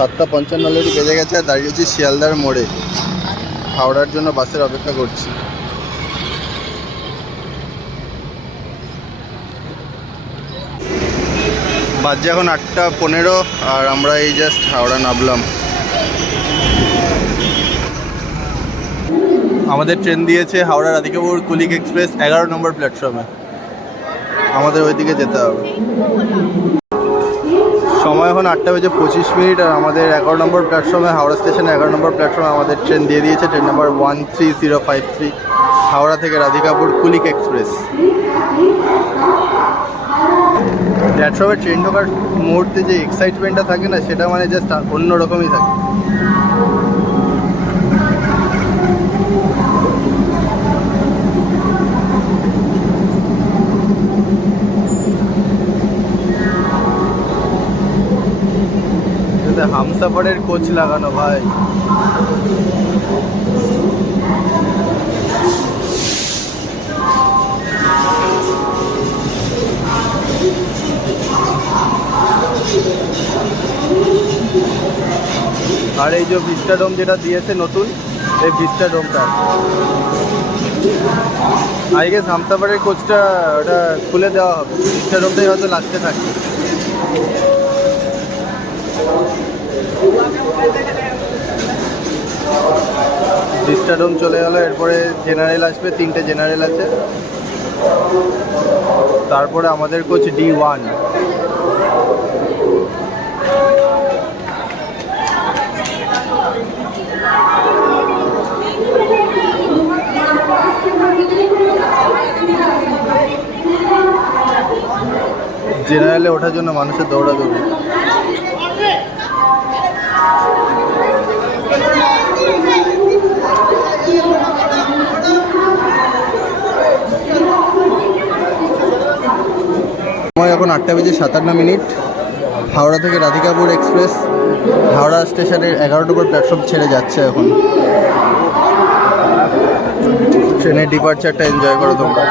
7:55 already বেজে গেছে আর দাঁড়িয়েছি শিয়ালদার মোড়ে, হাওড়ার জন্য বাসের অপেক্ষা করছি। বাজে এখন 8:15 আর আমরা এই জাস্ট হাওড়া নামলাম। আমাদের ট্রেন দিয়েছে হাওড়া রাধিকাপুর কুলিক এক্সপ্রেস 11 নম্বর প্ল্যাটফর্মে। আমাদের ওইদিকে যেতে হবে। সময় এখন 8:25 আর আমাদের 11 নম্বর প্ল্যাটফর্মে, হাওড়া স্টেশনে 11 নম্বর প্ল্যাটফর্মে আমাদের ট্রেন দিয়ে দিয়েছে। ট্রেন নাম্বার 13053 হাওড়া থেকে রাধিকাপুর কুলিক এক্সপ্রেস। প্ল্যাটফর্মে ট্রেন ঢোকার মুহূর্তে যে এক্সাইটমেন্টটা থাকে না, সেটা মানে জাস্ট অন্যরকমই থাকে। হামসাফারের কোচ লাগানো ভাই। আর এই যে ভিস্টাডোম যেটা দিয়েছে নতুন, এই ভিস্টাডোমটা আই গেস হামসাফারের কোচটা ওটা খুলে দেওয়া হবে। ভিস্টাডোমটাই হয়তো লাস্টে থাকবে। ভিস্টাডোম চলে গেল, এরপরে জেনারেল আসবে, 3টে জেনারেল আছে। তারপরে আমাদের কোচ D1। জেনারেলে ওঠার জন্য মানুষের দৌড়াদৌড়ি। সময় এখন 8:57। হাওড়া থেকে রাধিকাপুর এক্সপ্রেস হাওড়া স্টেশনের 11 নম্বর প্ল্যাটফর্ম ছেড়ে যাচ্ছে এখন। ট্রেনের ডিপার্চারটা এনজয় করো তোমরা।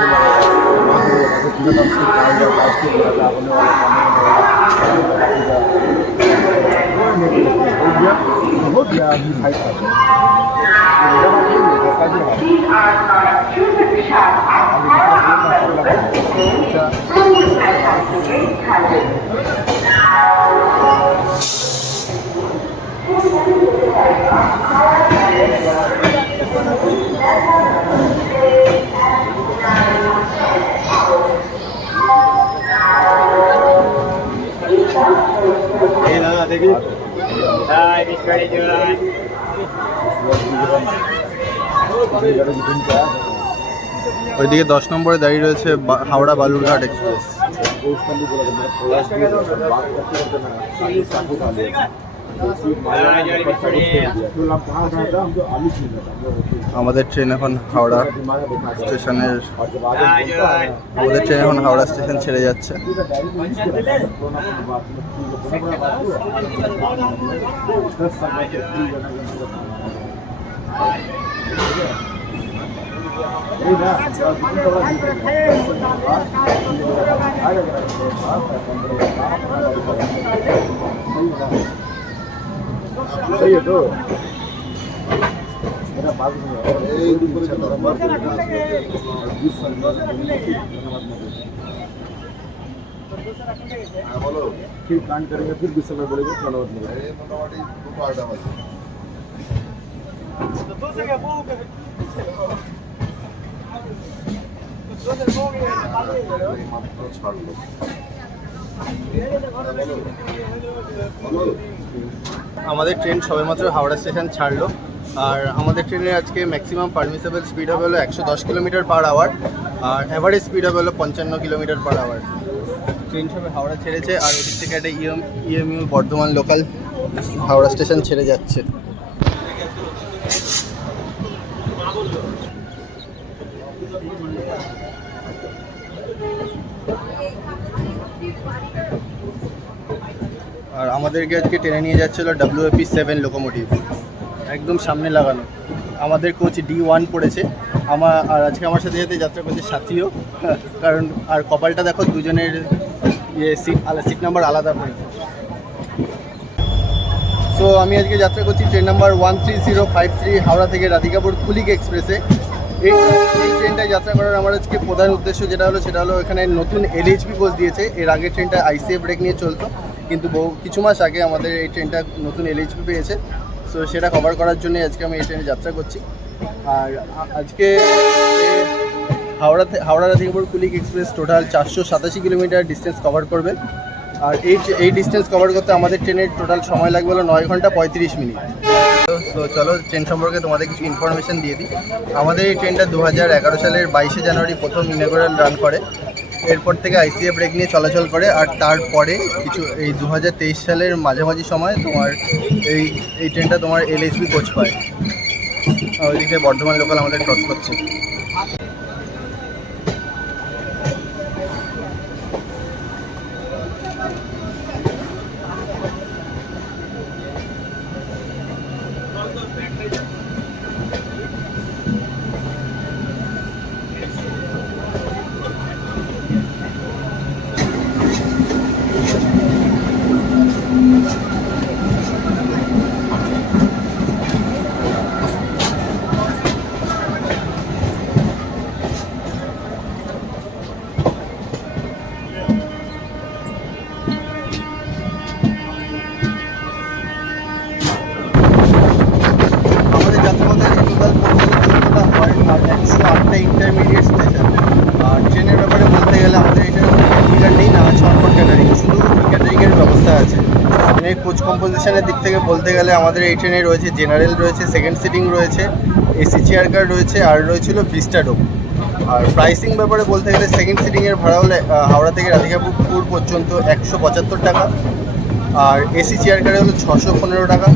ওইদিকে 10 নম্বরে দাঁড়িয়ে রয়েছে হাওড়া বালুরঘাট এক্সপ্রেস। আমাদের ট্রেন এখন হাওড়া স্টেশনের হাওড়া স্টেশন ছেড়ে যাচ্ছে। बोलो फिर प्लान करेंगे, फिर भी समय बोलेंगे धन्यवाद मिलेगा। मोटामोटी 2 आइटम আছে तो 2 से क्या वो মাত্র ছাড়লো। আমাদের ট্রেন সবেমাত্র হাওড়া স্টেশন ছাড়লো। আর আমাদের ট্রেনের আজকে ম্যাক্সিমাম পারমিসেবল স্পিড হবে হলো 110 কিলোমিটার/আওয়ার আর অ্যাভারেজ স্পিড হবে হলো 55 কিলোমিটার/আওয়ার। ট্রেন সবে হাওড়া ছেড়েছে আর ওদিক থেকে একটা EMU Bardhaman local Howrah station ছেড়ে যাচ্ছে। আর আমাদেরকে আজকে টেনে নিয়ে যাচ্ছিল WAP7 লোকোমোটিভ, একদম সামনে লাগানো। আমাদের কোচ D1 পড়েছে। আর আজকে আমার সাথে সাথে যাত্রা করছে সাথীও, কারণ আর কপালটা দেখো দুজনের সিট নাম্বার আলাদা পড়েছে। সো আমি আজকে যাত্রা করছি ট্রেন নাম্বার 13053 হাওড়া থেকে রাধিকাপুর কুলিক এক্সপ্রেসে। এই ট্রেনটায় যাত্রা করার আমার আজকে প্রধান উদ্দেশ্য সেটা হলো এখানে নতুন LHB কোচ দিয়েছে। এর আগে ট্রেনটা ICF ব্রেক নিয়ে চলতো, কিন্তু কিছু মাস আগে আমাদের এই ট্রেনটা নতুন LHB পেয়েছে। সো সেটা কভার করার জন্য আজকে আমি এই ট্রেনে যাত্রা করছি। আর আজকে Howrah Radhikapur Kulik express total 487 kilometre distance cover করবে। আর এই ডিস্টেন্স কভার করতে আমাদের ট্রেনের টোটাল সময় লাগবে হলো 9 ঘন্টা 35 মিনিট। তো চলো ট্রেন সম্পর্কে তোমাদের কিছু ইনফরমেশন দিয়ে দিই। আমাদের এই ট্রেনটা 2011 সালের 22শে জানুয়ারি প্রথম ইনঅগুরাল রান করে। এরপর থেকে ICF ব্রেক নিয়ে চলাচল করে। আর তারপরে এই 2023 সালের মাঝামাঝি সময় তোমার এই ট্রেনটা তোমার LHB কোচ পায়। ওইদিকে বর্ধমান লোকাল আমাদের ক্রস করছে। Intermediate station. আর ট্রেনের ব্যাপারে বলতে গেলে আমাদের এখানে টিকার নেই, না আছে অনবোর্ড ক্যাটারিং, শুধু ক্যাটারিংয়ের ব্যবস্থা আছে। ট্রেনের কোচ কম্পোজিশনের দিক থেকে বলতে গেলে আমাদের এই ট্রেনে রয়েছে জেনারেল রয়েছে, সেকেন্ড সিটিং রয়েছে, AC চেয়ার কার রয়েছে, আর রয়েছিল ভিস্টা ডোম। আর প্রাইসিং ব্যাপারে বলতে গেলে সেকেন্ড সিটিংয়ের ভাড়া হলে হাওড়া থেকে রাধিকাপুর পর্যন্ত 175 টাকা, আর AC চেয়ার কারে হলো 615 টাকা,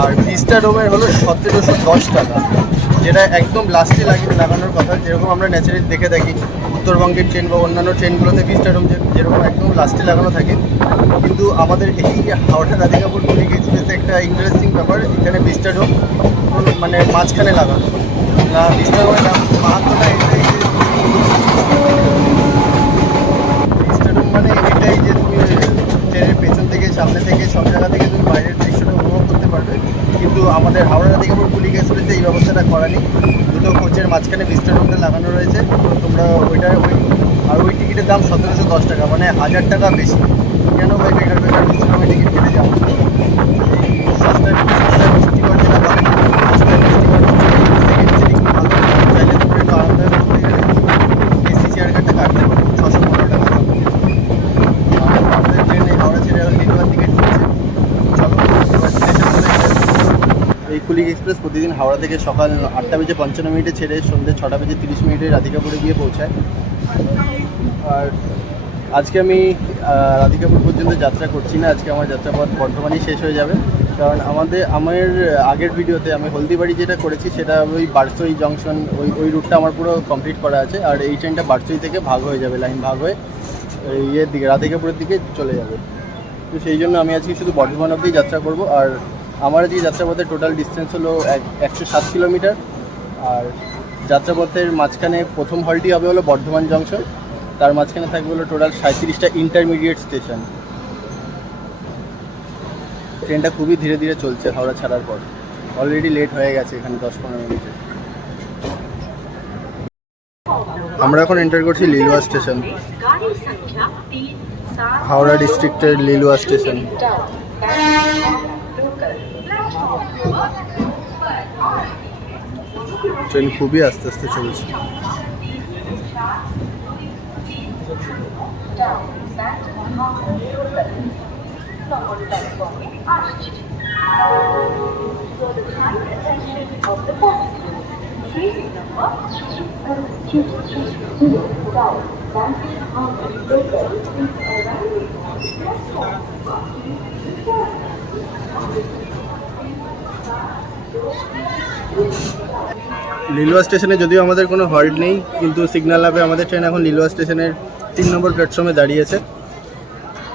আর ভিস্টা ডোমের হলো 1710 টাকা, যেটা একদম লাস্টে লাগানোর কথা। যেরকম আমরা ন্যাচারালি দেখে থাকি উত্তরবঙ্গের ট্রেন বা অন্যান্য ট্রেনগুলোতে ভিস্টা ডোম যেরকম একদম লাস্টে লাগানো থাকে, কিন্তু আমাদের এই হাওড়া রাধিকাপুর কুলিক এক্সপ্রেসে একটা ইন্টারেস্টিং ব্যাপার, এখানে ভিস্টা ডোম মানে মাঝখানে লাগানো না। ভিস্টা ডোমের মাহাত্মটা এটাই যে ভিস্টা ডোম মানে এটাই যে তুমি ট্রেনের পেছন থেকে সামনে থেকে সব জায়গা থেকে তুমি বাইরের দৃশ্যটা উপভোগ করতে পারবে। কিন্তু আমাদের হাওড়া রাধিকাপুর কুলিক এক্সপ্রেসে এই ব্যবস্থাটা করা নেই। দুটো কোচের মাঝখানে ভিস্টা ডোমটা লাগানো রয়েছে। তো তোমরা ওই টিকিটের দাম 1710 টাকা, মানে 1000 টাকা বেশি। কেন ভাই বেকার ভিস্টা ডোমে টিকিট কেটে যাও? সস্তায় মিষ্টি করে যেটা বলে সস্তায় মিষ্টি করে সেকেন্ড সিটিং ভালো চাইলে তোমরা একটু আরামদায়ক করতে গেলে AC চেয়ার কারটা কাটতে পারো 615 টাকা দাম। আর আমাদের ট্রেনে হাওড়া ছেড়ে লিলুয়ার দিকে ঢুকছে। চলো এই কুলিক এক্সপ্রেস প্রতিদিন হাওড়া থেকে সকাল 8:55 ছেড়ে সন্ধ্যে 6:30 রাধিকাপুরে গিয়ে পৌঁছায়। আর আজকে আমি রাধিকাপুর পর্যন্ত যাত্রা করছি না। আজকে আমার যাত্রাপথ বর্ধমানেই শেষ হয়ে যাবে। কারণ আমার আগের ভিডিওতে আমি হলদিবাড়ি যেটা করেছি সেটা ওই বারসই জংশন ওই রুটটা আমার পুরো কমপ্লিট করা আছে। আর এই ট্রেনটা বারসই থেকে ভাগ হয়ে যাবে, লাইন ভাগ হয়ে ইয়ের দিকে রাধিকাপুরের দিকে চলে যাবে। তো সেই জন্য আমি আজকে শুধু বর্ধমান অবধি যাত্রা করব। আর আমার আজকে যাত্রাপথের টোটাল ডিস্টেন্স হলো 107 কিলোমিটার। আর যাত্রাপথের মাঝখানে প্রথম হলটি হবে হলো বর্ধমান জংশন, তার মাঝখানে থাকবে হলো টোটাল 37টা ইন্টারমিডিয়েট স্টেশন। ট্রেনটা খুবই ধীরে ধীরে চলছে হাওড়া ছাড়ার পর। অলরেডি লেট হয়ে গেছে এখানে 10-15 মিনিটে। আমরা এখন এন্টার করছি লিলুয়া স্টেশন, হাওড়া ডিস্ট্রিক্টের লিলুয়া স্টেশন। ট্রেন খুবই আস্তে আস্তে চলছে। লিলুয়া স্টেশনে যদিও আমাদের কোনো হল্ট নেই, কিন্তু সিগন্যাল হবে আমাদের ট্রেন এখন লিলুয়া স্টেশনের 3 নম্বর প্ল্যাটফর্মে দাঁড়িয়েছে।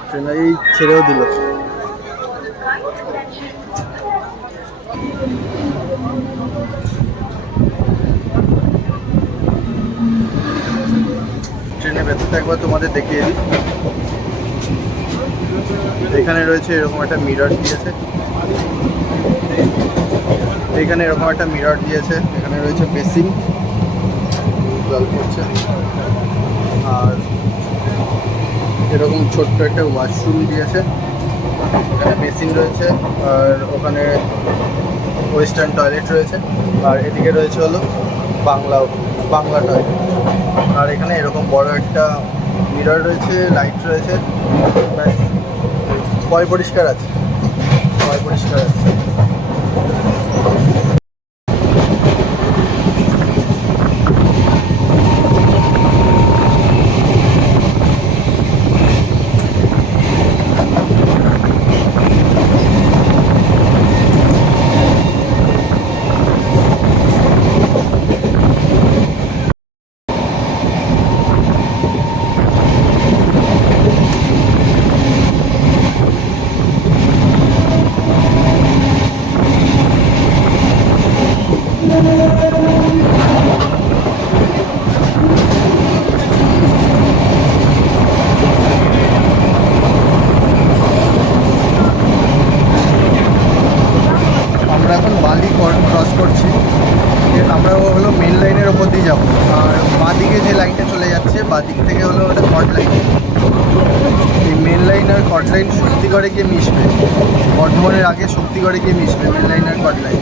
ট্রেন এই ছেড়েও দিল। ট্রেনের ভেতরটা একবার তোমাদের দেখিয়ে দিই। এখানে রয়েছে এরকম একটা মিরর দিয়েছে, এখানে এরকম একটা মিরর দিয়েছে, এখানে রয়েছে বেসিন, জল পড়ছে, আর এরকম ছোট্ট একটা ওয়াশরুম দিয়েছে। এখানে বেসিন রয়েছে, আর ওখানে ওয়েস্টার্ন টয়লেট রয়েছে, আর এদিকে রয়েছে হলো বাংলা টয়লেট। আর এখানে এরকম বড় একটা মিরর রয়েছে, লাইট রয়েছে, ব্যাস। পরিষ্কার আছে। আমরা এখন বালি ক্রস করছি। আমরা হলো মেন লাইনের ওপর দিয়ে যাবো, আর বাঁদিকে যে লাইনটা চলে যাচ্ছে বাঁদিক থেকে হলো ওটা কট লাইন। এই মেন লাইন আর কট লাইন শক্তিগড়ে গিয়ে মিশবে, বর্ধমানের আগে শক্তিগড়ে গিয়ে মিশবে মেন লাইন আর কট line.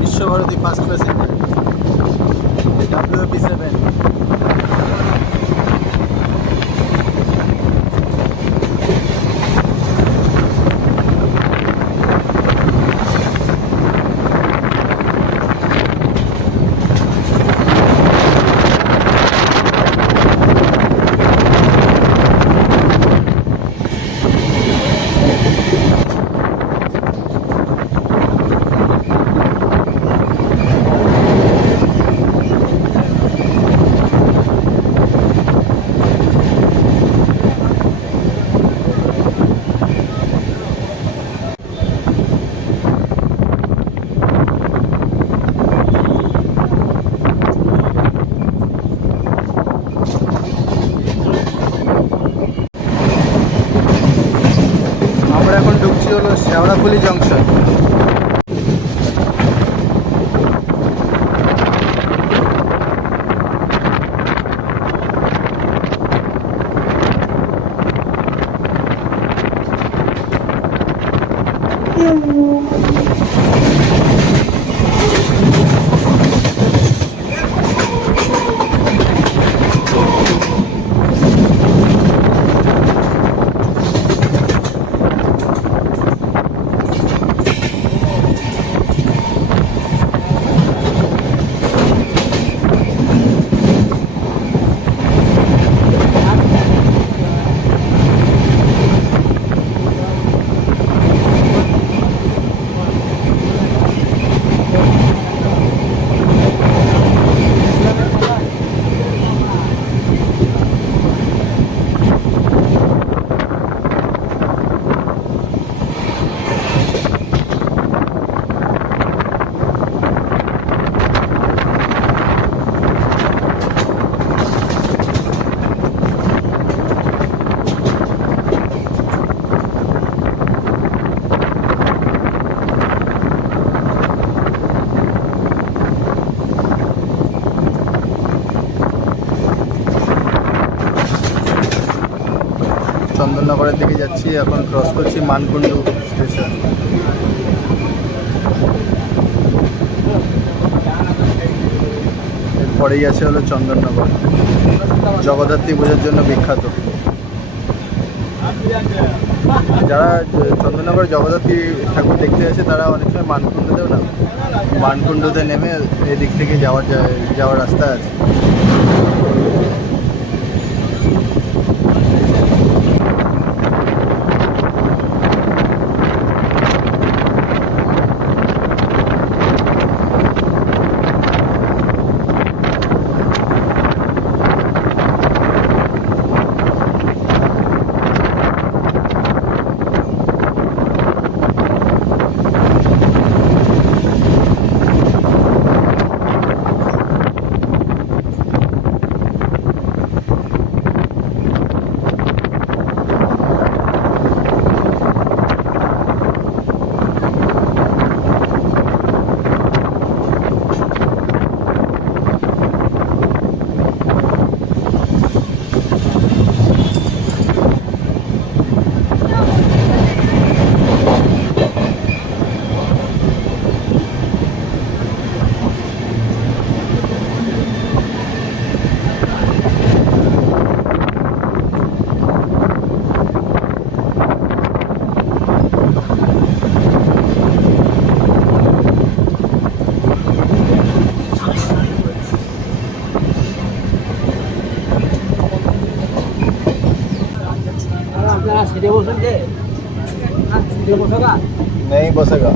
Visvabharati fast passenger WP7। আমরা এখন ঢুকছি হলো শেওড়াফুলি জংশন। চন্দননগরের দিকে যাচ্ছি, এখন ক্রস করছি মানকুণ্ডু স্টেশন। এরপরেই আছে হলো চন্দননগর, জগদ্ধাত্রী পূজার জন্য বিখ্যাত। যারা চন্দননগর জগদ্ধাত্রী ঠাকুর দেখতে আসে তারা অনেক সময় মানকুণ্ডতেও নামে। মানকুণ্ডতে নেমে এদিক থেকে যাওয়ার রাস্তা আছে। नहीं बसेगा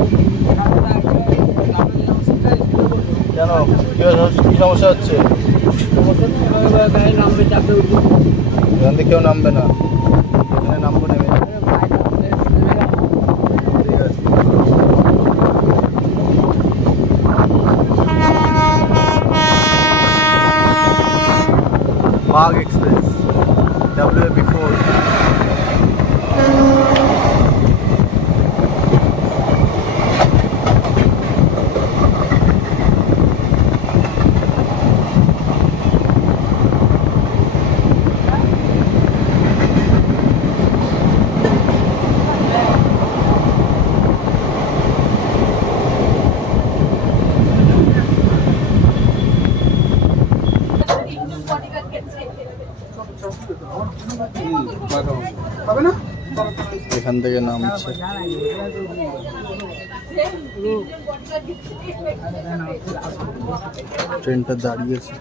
কেন কি সমস্যা হচ্ছে? এখান থেকে কেউ নামবে না, এখানে নামবো নেমে। ঠিক আছে। Bagh express WAP4। এখান থেকে নামছে। ট্রেনটা দাঁড়িয়েছে।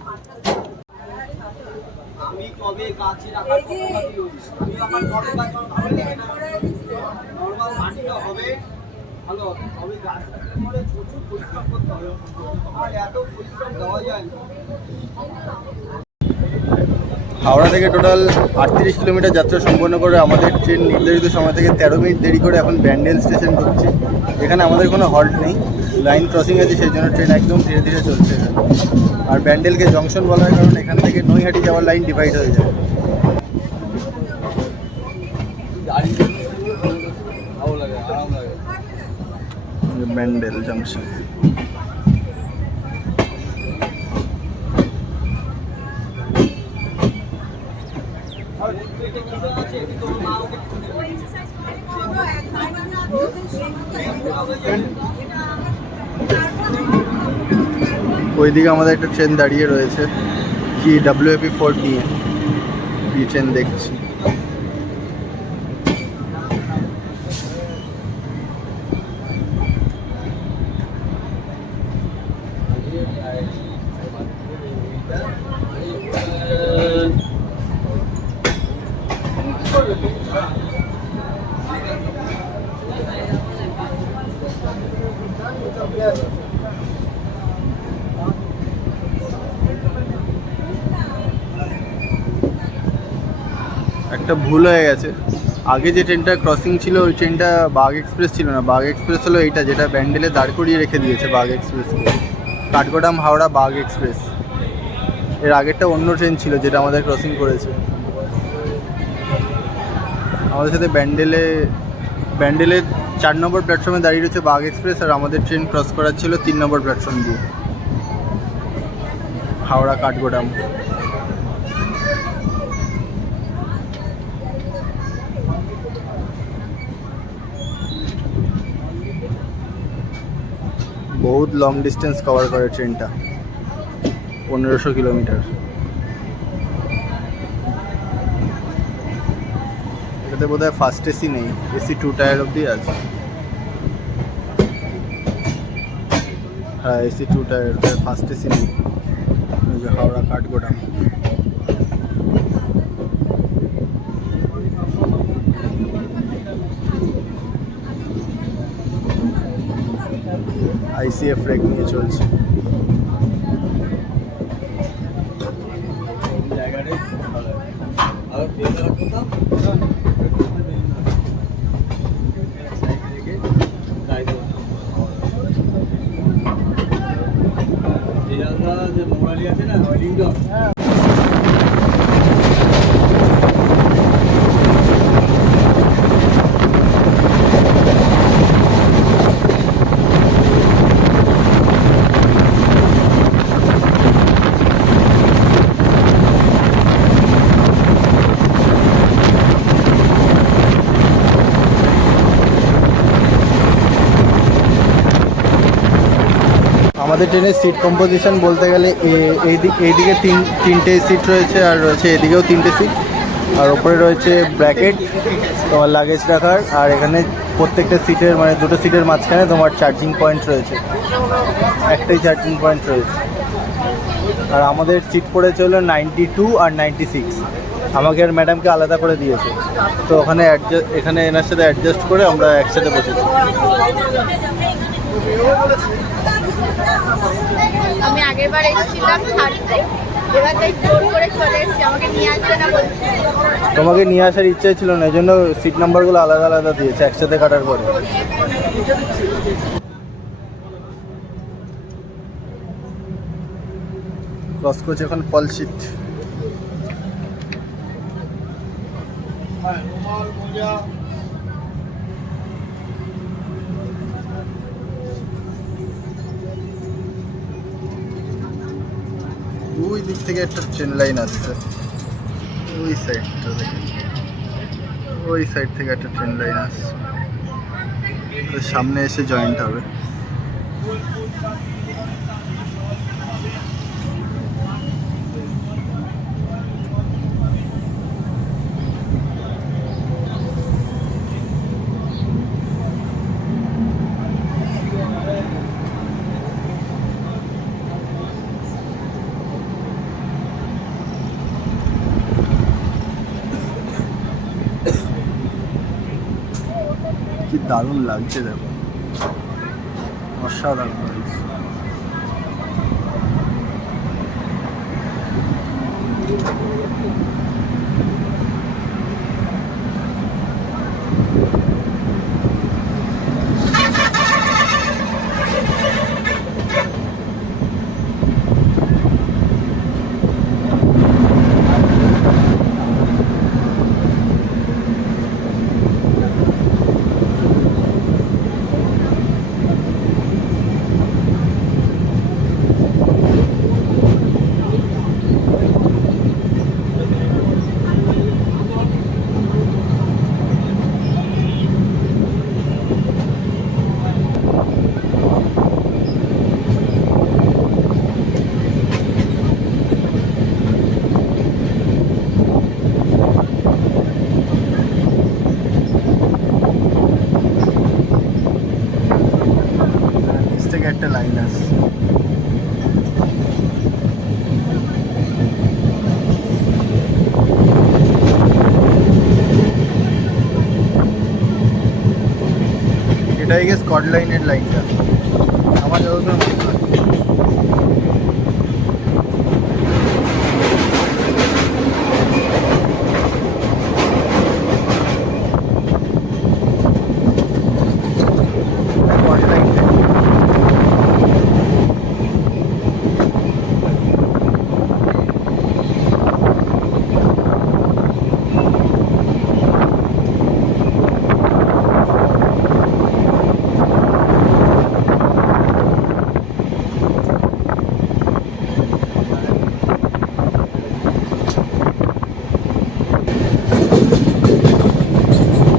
হাওড়া থেকে টোটাল 38 কিলোমিটার যাত্রা সম্পন্ন করে আমাদের ট্রেন নির্ধারিত সময় থেকে 13 মিনিট দেরি করে এখন ব্যান্ডেল স্টেশন ঢুকছে। এখানে আমাদের কোনো হল্ট নেই, লাইন ক্রসিং আছে, সেই জন্য ট্রেন একদম ধীরে ধীরে চলছে। আর ব্যান্ডেলকে জংশন বলা হয় কারণ এখান থেকে নৈহাটি যাওয়ার লাইন ডিভাইড হয়ে যায়। ব্যান্ডেল জংশন। ওইদিকে আমাদের একটা ট্রেন দাঁড়িয়ে রয়েছে, কি WAP4 নিয়ে এই ট্রেন দেখছি। একটা ভুল হয়ে গেছে, আগে যে ট্রেনটা ক্রসিং ছিল ওই ট্রেনটা বাগ এক্সপ্রেস ছিল না। বাগ এক্সপ্রেস হলো এইটা, যেটা ব্যান্ডেলে দাঁড় করিয়ে রেখে দিয়েছে বাগ এক্সপ্রেসকে। কাঠগোদাম হাওড়া বাগ এক্সপ্রেস। এর আগেরটা অন্য ট্রেন ছিল যেটা আমাদের ক্রসিং করেছে। আমাদের সাথে ব্যান্ডেলে 4 নম্বর প্ল্যাটফর্মে দাঁড়িয়ে রয়েছে বাগ এক্সপ্রেস, আর আমাদের ট্রেন ক্রস করার ছিল 3 নম্বর প্ল্যাটফর্ম দিয়ে হাওড়া কাঠগোদাম। बहुत लॉन्ग डिस्टेंस कवर करे ट्रेनटा, 1500 किलोमीटर। এটাতে বোধহয় ফার্স্ট এসি নেই, এসি 2 টায়ার অবধি আছে। হ্যাঁ, এসি 2 টায়ার, ফার্স্ট এসি নেই। হাওড়া কাঠগোদাম। ICF রেক নিয়ে চলছে। আমাদের ট্রেনের সিট কম্পোজিশন বলতে গেলে এইদিকে তিনটে সিট রয়েছে, আর রয়েছে এদিকেও 3টে সিট, আর ওপরে রয়েছে ব্র্যাকেট তোমার লাগেজ রাখার। আর এখানে প্রত্যেকটা সিটের মানে দুটো সিটের মাঝখানে তোমার চার্জিং পয়েন্ট রয়েছে, একটাই চার্জিং পয়েন্ট রয়েছে। আর আমাদের সিট পড়েছে হলো 92 আর 96। আমাকে আর ম্যাডামকে আলাদা করে দিয়েছে, তো ওখানে এখানে এনার সাথে অ্যাডজাস্ট করে আমরা একসাথে বসেছি। আমি আগেরবার এসেছিলাম ছাড়তে, এবার তাই জোর করে চলে এসেছি, আমাকে নিয়ে আসবে না বলছে। তোমাকে নিয়ে আসার ইচ্ছে ছিল না, এই জন্য সিট নাম্বারগুলো আলাদা আলাদা দিয়েছে একসাথে কাটার পরে। ক্রস করছে এখন পলশিট। ওই দিক থেকে একটা ট্রেন লাইন আসছে, ওই সাইডটা থেকে, ওই সাইড থেকে একটা ট্রেন লাইন আসছে, সামনে এসে জয়েন্ট হবে। কি দারুণ লাগছে, দেখো অসাধারণ লাগছে। একটা লাইন আছে, এটাই গিয়ে স্কট লাইনের লাইনটা আমার যতদূর মনে হয়।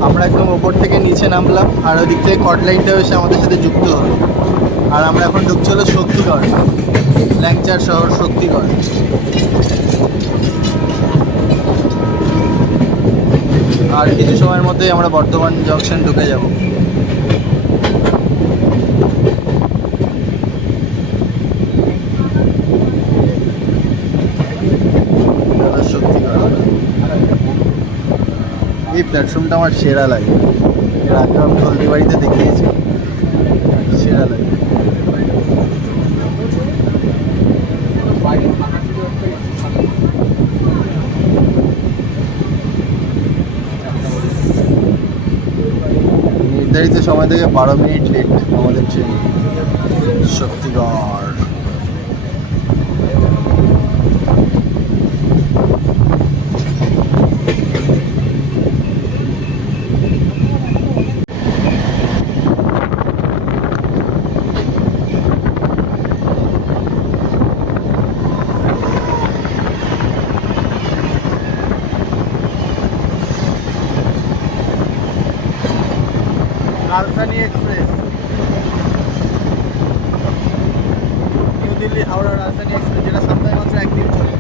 আমরা একদম ওপর থেকে নিচে নামলাম, আর ওদিক থেকে কট লাইনটাও এসে আমাদের সাথে যুক্ত হলো। আর আমরা এখন ঢুকছি হলো শক্তিগড়, ল্যাংচার শহর শক্তিগড়। আর কিছু সময়ের মধ্যেই আমরা বর্ধমান জংশন ঢুকে যাব। এই প্ল্যাটফর্মটা আমার সেরা লাগে, এর আগে আমি হলদিবাড়িতে দেখিয়েছি, সেরা লাগে। নির্ধারিত সময় থেকে 12 মিনিট লেট আমাদের ট্রেন। শক্তিগড় রাজধানী এক্সপ্রেস, নিউ দিল্লি হাওড়া রাজধানী এক্সপ্রেস, যেটা সপ্তাহে মাত্র একদিন চলে।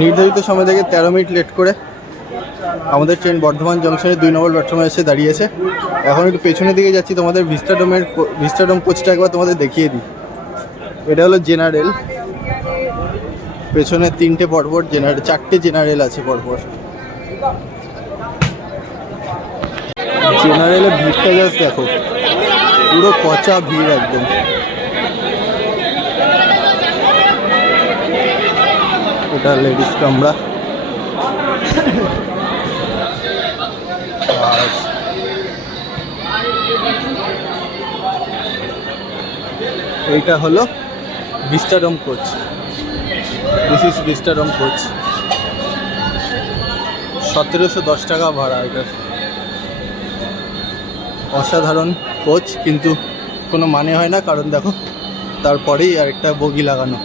নির্ধারিত সময় থেকে 13 মিনিট লেট করে আমাদের ট্রেন বর্ধমান জংশনের 2 নম্বর প্ল্যাটফর্মে এসে দাঁড়িয়েছে। এখন একটু পেছনের দিকে যাচ্ছি, তোমাদের ভিস্টাডোম কোচটা একবার তোমাদের দেখিয়ে দিই। এটা হলো জেনারেল, পেছনে 3টে পরপর জেনারেল, 4টে জেনারেল আছে পরপর। জেনারেলে ভিড়টা জাস্ট দেখো, পুরো কচা ভিড় একদম। এটা লেডিস কামরা, আর এইটা হলো Vistadome coach. This is Vistadome coach. 1710 টাকা ভাড়া এটা। অসাধারণ কোচ, কিন্তু কোনো মানে হয় না, কারণ দেখো তারপরেই আরেকটা বগি লাগানো।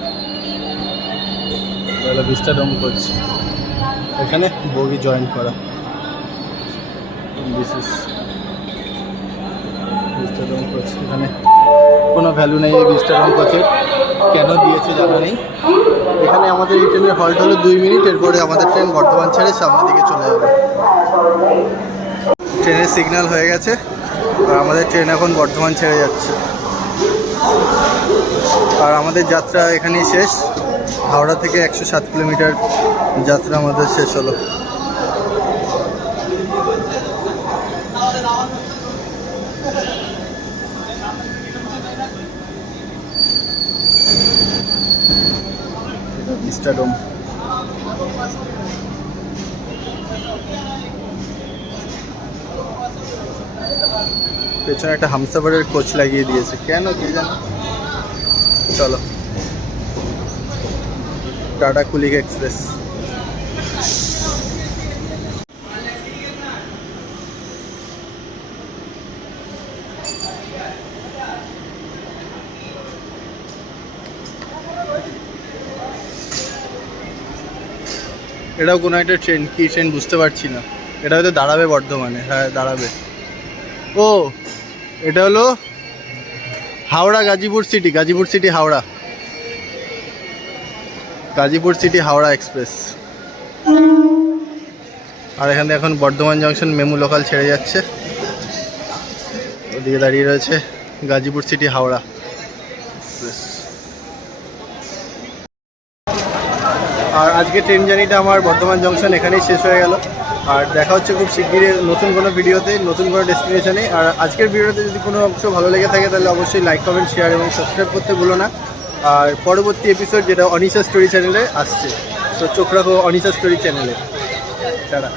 ভিস্টাডোম কোচ, এখানে বগি জয়েন করা। This is Vistadome coach. এখানে কোনো ভ্যালু নেই এই ভিস্টাডোম কোচের, কেন দিয়েছে জানা নেই। এখানে আমাদের এই ট্রেনের হল্ট হলো 2 মিনিট, এরপরে আমাদের ট্রেন বর্ধমান ছেড়ে সামনের দিকে চলে যাবে। ট্রেনের সিগন্যাল হয়ে গেছে আর আমাদের ট্রেন এখন বর্ধমান ছেড়ে যাচ্ছে। আর আমাদের যাত্রা এখানেই শেষ। হাওড়া থেকে 107 কিলোমিটার যাত্রা আমাদের শেষ হলো। ভিস্টাডোম পেছনে একটা হামসাফারের কোচ লাগিয়ে দিয়েছে, কেন কি জানো। চলো, টাটা কুলিক এক্সপ্রেস। এটাও কোনো একটা ট্রেন, কি ট্রেন বুঝতে পারছি না। এটা হয়তো দাঁড়াবে বর্ধমানে, হ্যাঁ দাঁড়াবে। ও এটা হলো Howrah Ghazipur city, Ghazipur city Howrah, Ghazipur city Howrah express. আর এখানে এখন বর্ধমান জংশন মেমু লোকাল ছেড়ে যাচ্ছে। ওদিকে দাঁড়িয়ে রয়েছে গাজীপুর সিটি হাওড়া এক্সপ্রেস। আর আজকে ট্রেন জার্নিটা আমার বর্ধমান জংশন এখানেই শেষ হয়ে গেল। আর দেখা হচ্ছে খুব শিগগিরই নতুন কোনো ভিডিওতে, নতুন কোনো ডেস্টিনেশনে। আর আজকের ভিডিওতে যদি কোনো অংশ ভালো লেগে থাকে তাহলে অবশ্যই লাইক, কমেন্ট, শেয়ার এবং সাবস্ক্রাইব করতে ভুলো না। আর পরবর্তী এপিসোড যেটা অনিশা স্টোরি চ্যানেলে আসছে, তো চোখ রাখো অনিশা স্টোরি চ্যানেলে। টাটা।